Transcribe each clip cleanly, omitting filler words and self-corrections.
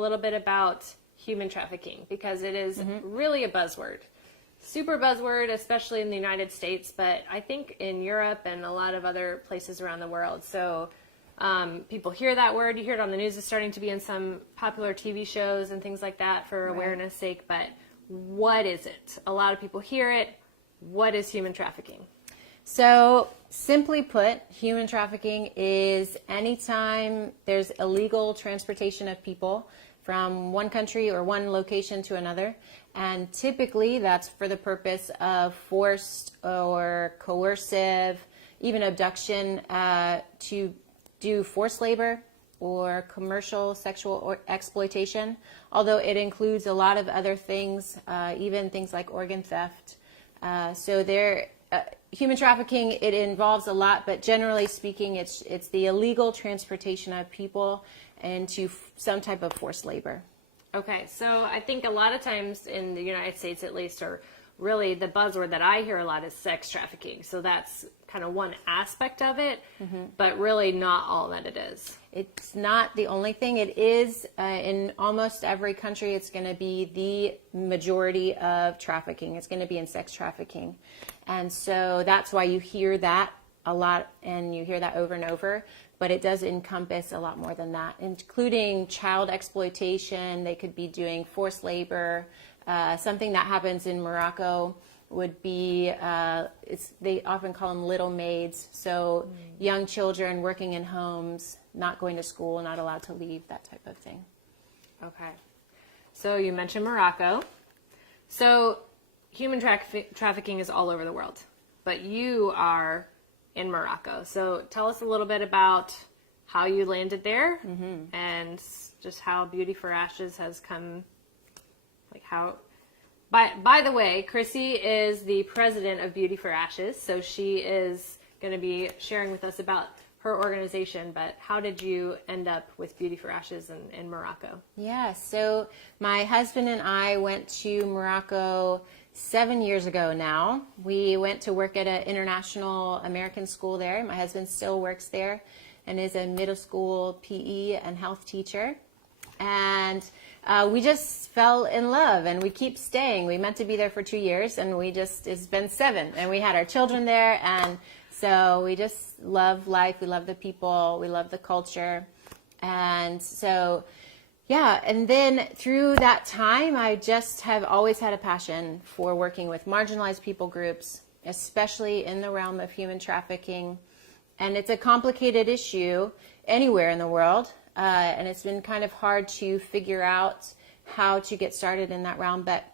a little bit about human trafficking, because it is really a buzzword. Super buzzword, especially in the United States, but I think in Europe and a lot of other places around the world. So people hear that word, you hear it on the news, it's starting to be in some popular TV shows and things like that for awareness sake, but what is it? A lot of people hear it. What is human trafficking? So simply put, human trafficking is anytime there's illegal transportation of people from one country or one location to another. And typically that's for the purpose of forced or coercive, even abduction, to do forced labor or commercial sexual exploitation, although it includes a lot of other things, even things like organ theft. Human trafficking, it involves a lot, but generally speaking, it's the illegal transportation of people into some type of forced labor. Okay, so I think a lot of times in the United States, at least, or really the buzzword that I hear a lot is sex trafficking. So that's kind of one aspect of it, but really not all that it is. It's not the only thing. It is in almost every country. It's going to be the majority of trafficking. It's going to be in sex trafficking. And so that's why you hear that a lot, and you hear that over and over. But it does encompass a lot more than that, including child exploitation. They could be doing forced labor. Something that happens in Morocco would be, they often call them little maids. So young children working in homes, not going to school, not allowed to leave, that type of thing. Okay. So you mentioned Morocco. So human trafficking is all over the world, but you are in Morocco. So tell us a little bit about how you landed there and just how Beauty for Ashes has come, like how... By the way, Chrissy is the president of Beauty for Ashes, so she is going to be sharing with us about her organization, but how did you end up with Beauty for Ashes in Morocco? Yeah, so my husband and I went to Morocco 7 years ago now. We went to work at an international American school there. My husband still works there and is a middle school PE and health teacher. And we just fell in love, and we keep staying. We meant to be there for 2 years, and it's been 7, and we had our children there, and so we just love life. We love the people. We love the culture. And so, yeah, and then through that time, I just have always had a passion for working with marginalized people groups, especially in the realm of human trafficking. And it's a complicated issue anywhere in the world. And it's been kind of hard to figure out how to get started in that realm. But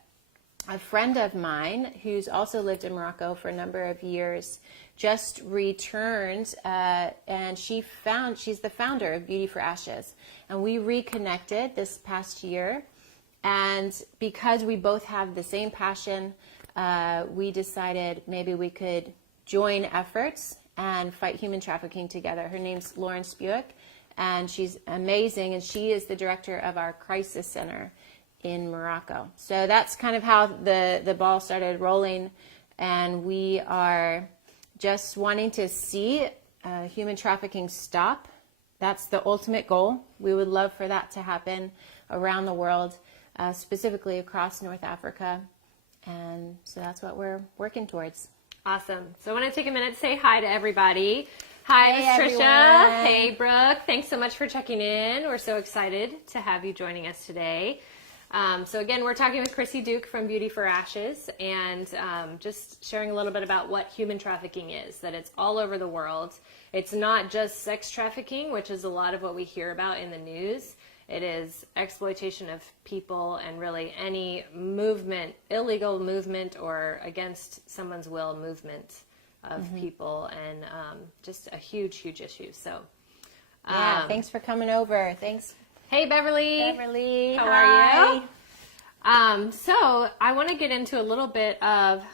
a friend of mine who's also lived in Morocco for a number of years just returned, and she's the founder of Beauty for Ashes. And we reconnected this past year. And because we both have the same passion, we decided maybe we could join efforts and fight human trafficking together. Her name's Lauren Spuick. And she's amazing, and she is the director of our crisis center in Morocco. So that's kind of how the ball started rolling, and we are just wanting to see human trafficking stop. That's the ultimate goal. We would love for that to happen around the world, specifically across North Africa, and so that's what we're working towards. Awesome. So I want to take a minute to say hi to everybody. Hi, hey, Miss Trisha. Everyone. Hey, Brooke. Thanks so much for checking in. We're so excited to have you joining us today. So again, we're talking with Chrissy Duke from Beauty for Ashes, and just sharing a little bit about what human trafficking is, that it's all over the world. It's not just sex trafficking, which is a lot of what we hear about in the news. It is exploitation of people and really any movement, illegal movement or against someone's will movement of people, and just a huge, huge issue. So, Yeah, thanks for coming over. Thanks. Hey, Beverly. Beverly, How hi. are you? So I want to get into a little bit of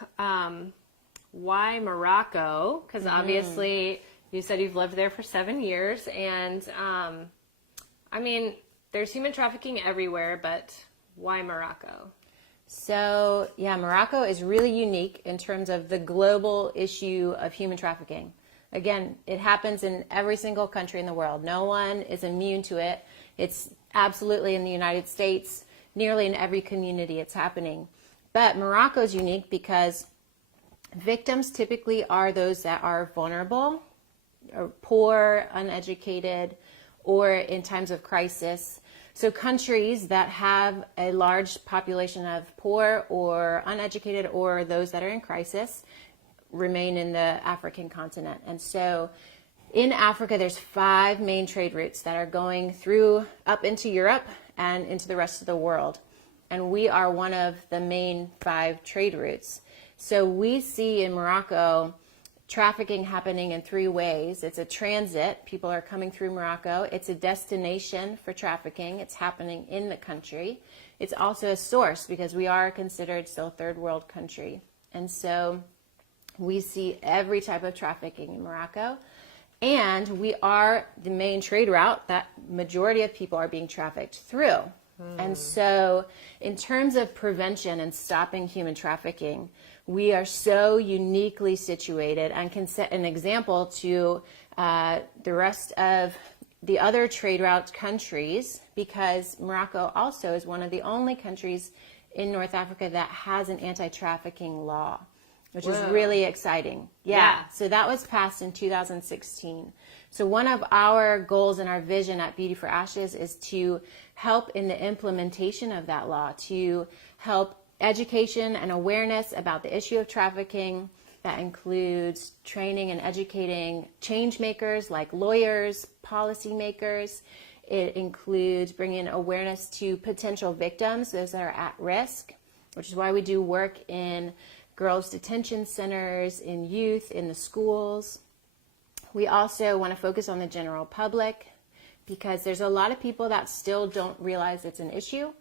why Morocco, because obviously you said you've lived there for 7 years, and I mean, there's human trafficking everywhere, but why Morocco? So, yeah, Morocco is really unique in terms of the global issue of human trafficking. Again, it happens in every single country in the world. No one is immune to it. It's Absolutely, in the United States, nearly in every community it's happening. But Morocco is unique because victims typically are those that are vulnerable, or poor, uneducated, or in times of crisis. So countries that have a large population of poor or uneducated or those that are in crisis remain in the African continent. And so in Africa, there's 5 main trade routes that are going through up into Europe and into the rest of the world. And we are one of the main 5 trade routes. So we see in Morocco trafficking happening in 3 ways. It's a transit. People are coming through Morocco. It's a destination for trafficking. It's happening in the country. It's also a source because we are considered still a third world country. And so we see every type of trafficking in Morocco. And we are the main trade route that majority of people are being trafficked through. And so in terms of prevention and stopping human trafficking, we are so uniquely situated and can set an example to the rest of the other trade route countries, because Morocco also is one of the only countries in North Africa that has an anti-trafficking law, which is really exciting. Yeah. So that was passed in 2016. So one of our goals and our vision at Beauty for Ashes is to help in the implementation of that law, to help education and awareness about the issue of trafficking. That includes training and educating change makers like lawyers, policymakers. It includes bringing awareness to potential victims, those that are at risk, which is why we do work in girls' detention centers, in youth, in the schools. We also want to focus on the general public because there's a lot of people that still don't realize it's an issue.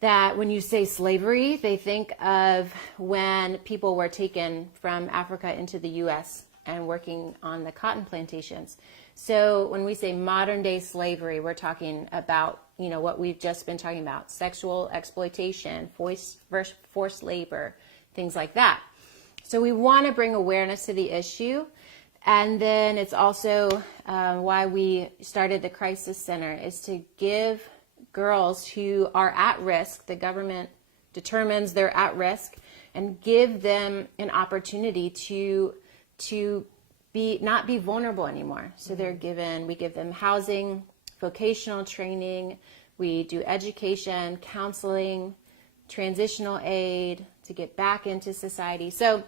That when you say slavery, they think of when people were taken from Africa into the U.S. and working on the cotton plantations. So when we say modern day slavery, we're talking about, you know, what we've just been talking about, sexual exploitation, forced labor, things like that. So we want to bring awareness to the issue. And then it's also why we started the Crisis Center, is to give girls who are at risk, the government determines they're at risk, and give them an opportunity to not be vulnerable anymore. So we give them housing, vocational training, we do education, counseling, transitional aid to get back into society. So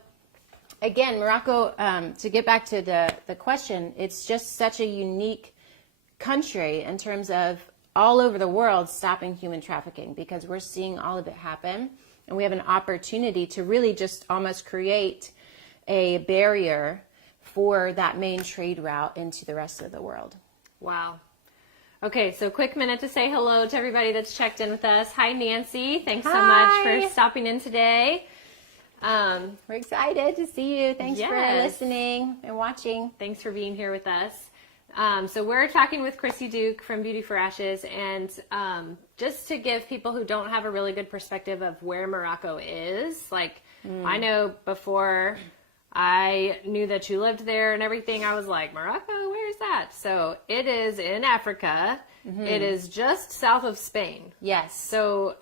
again, Morocco, to get back to the question, it's just such a unique country in terms of all over the world stopping human trafficking, because we're seeing all of it happen. And we have an opportunity to really just almost create a barrier for that main trade route into the rest of the world. Wow. Okay, so quick minute to say hello to everybody that's checked in with us. Hi, Nancy. Thanks so much for stopping in today. We're excited to see you. Thanks for listening and watching. Thanks for being here with us. So we're talking with Chrissy Duke from Beauty for Ashes, and just to give people who don't have a really good perspective of where Morocco is, like I know before I knew that you lived there and everything, I was like, Morocco, where's that? So it is in Africa. It is just south of Spain. Yes. So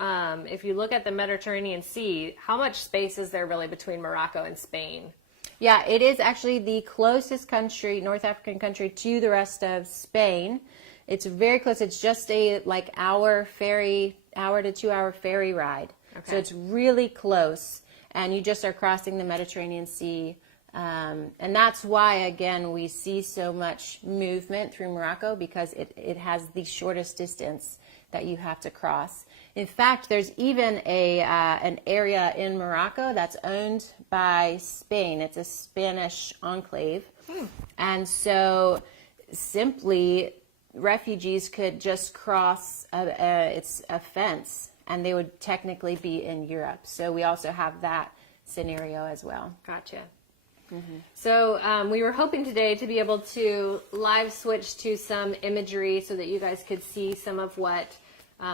if you look at the Mediterranean Sea, how much space is there really between Morocco and Spain? Yeah, it is actually the closest country, North African country, to the rest of Spain. It's very close. It's just a hour to 2 hour ferry ride. Okay. So it's really close, and you just are crossing the Mediterranean Sea. And that's why, again, we see so much movement through Morocco, because it has the shortest distance that you have to cross. In fact, there's even an area in Morocco that's owned by Spain. It's a Spanish enclave. And so simply refugees could just cross it's a fence, and they would technically be in Europe. So we also have that scenario as well. Gotcha. So we were hoping today to be able to live switch to some imagery so that you guys could see some of what,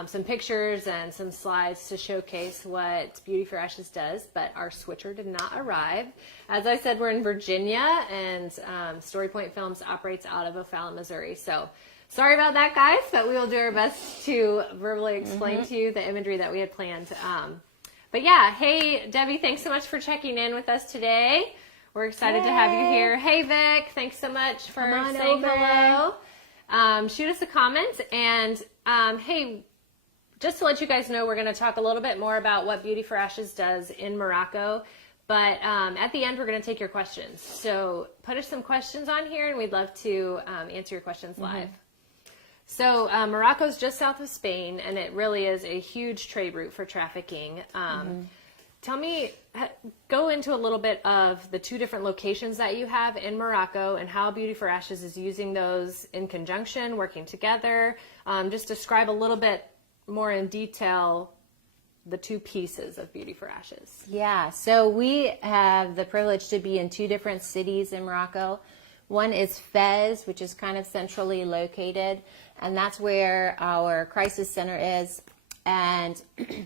some pictures and some slides to showcase what Beauty for Ashes does, but our switcher did not arrive. As I said, we're in Virginia, and StoryPoint Films operates out of O'Fallon, Missouri. So Sorry about that, guys, but we will do our best to verbally explain to you the imagery that we had planned. But yeah, hey, Debbie, thanks so much for checking in with us today. We're excited to have you here. Hey, Vic, thanks so much for saying hello. Shoot us a comment. And hey, just to let you guys know, we're going to talk a little bit more about what Beauty for Ashes does in Morocco. But at the end, we're going to take your questions. So put us some questions on here, and we'd love to answer your questions live. So Morocco's just south of Spain, and it really is a huge trade route for trafficking. Tell me, go into a little bit of the two different locations that you have in Morocco and how Beauty for Ashes is using those in conjunction, working together. Just describe a little bit more in detail the two pieces of Beauty for Ashes. Yeah, so we have the privilege to be in two different cities in Morocco. One is Fez, which is kind of centrally located, and that's where our crisis center is. And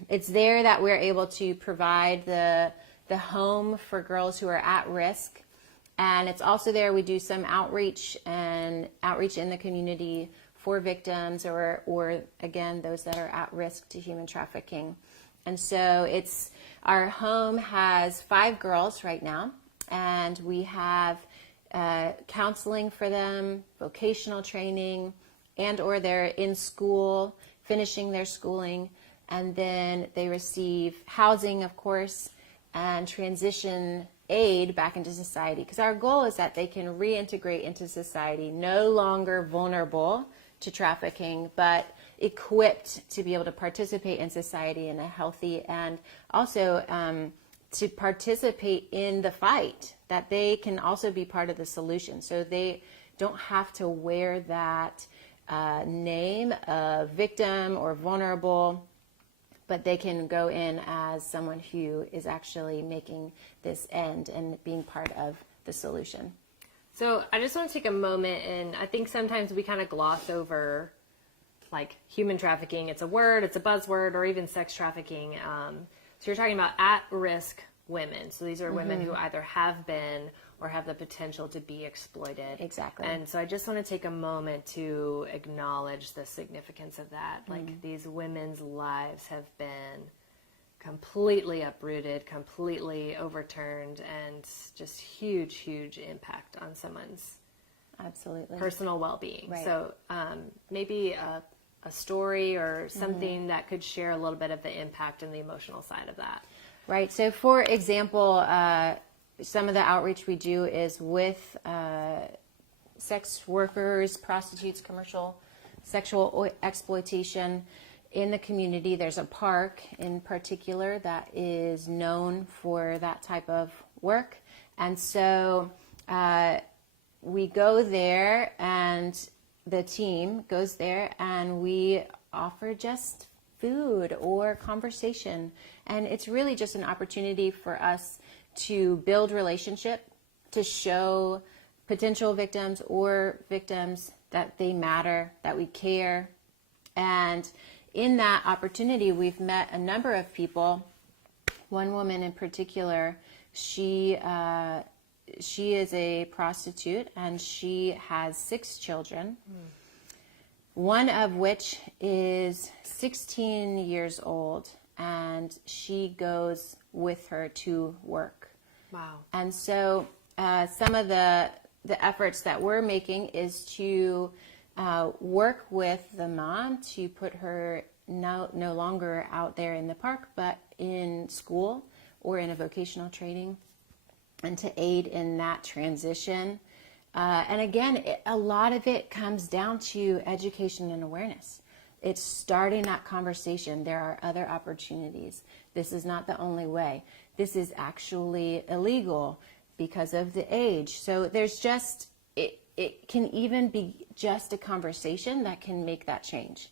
it's there that we're able to provide the home for girls who are at risk. And it's also there we do some outreach in the community for victims or again, those that are at risk to human trafficking. And so our home has 5 girls right now, and we have counseling for them, vocational training, and or they're in school, finishing their schooling, and then they receive housing, of course, and transition aid back into society. Because our goal is that they can reintegrate into society, no longer vulnerable to trafficking, but equipped to be able to participate in society in a healthy and also to participate in the fight, that they can also be part of the solution. So they don't have to wear that name of victim or vulnerable, but they can go in as someone who is actually making this end and being part of the solution. So I just want to take a moment, and I think sometimes we kind of gloss over like human trafficking. It's a word, it's a buzzword, or even sex trafficking. So you're talking about at-risk women. So these are women who either have been or have the potential to be exploited. Exactly. And so I just want to take a moment to acknowledge the significance of that. Like these women's lives have been completely uprooted, completely overturned, and just huge, huge impact on someone's personal well-being. Right. So maybe a story or something that could share a little bit of the impact and the emotional side of that. Right. So for example, some of the outreach we do is with sex workers, prostitutes, commercial sexual exploitation in the community. There's a park in particular that is known for that type of work. And so we go there, and the team goes there, and we offer just food or conversation. And it's really just an opportunity for us to build relationship, to show potential victims or victims that they matter, that we care. And in that opportunity, we've met a number of people. One woman in particular, she is a prostitute, and she has 6 children, one of which is 16 years old, and she goes with her to work. Wow. And so some of the efforts that we're making is to work with the mom to put her no longer out there in the park, but in school or in a vocational training, and to aid in that transition. And again, a lot of it comes down to education and awareness. It's starting that conversation. There are other opportunities. This is not the only way. This is actually illegal because of the age. So there's just, it can even be just a conversation that can make that change.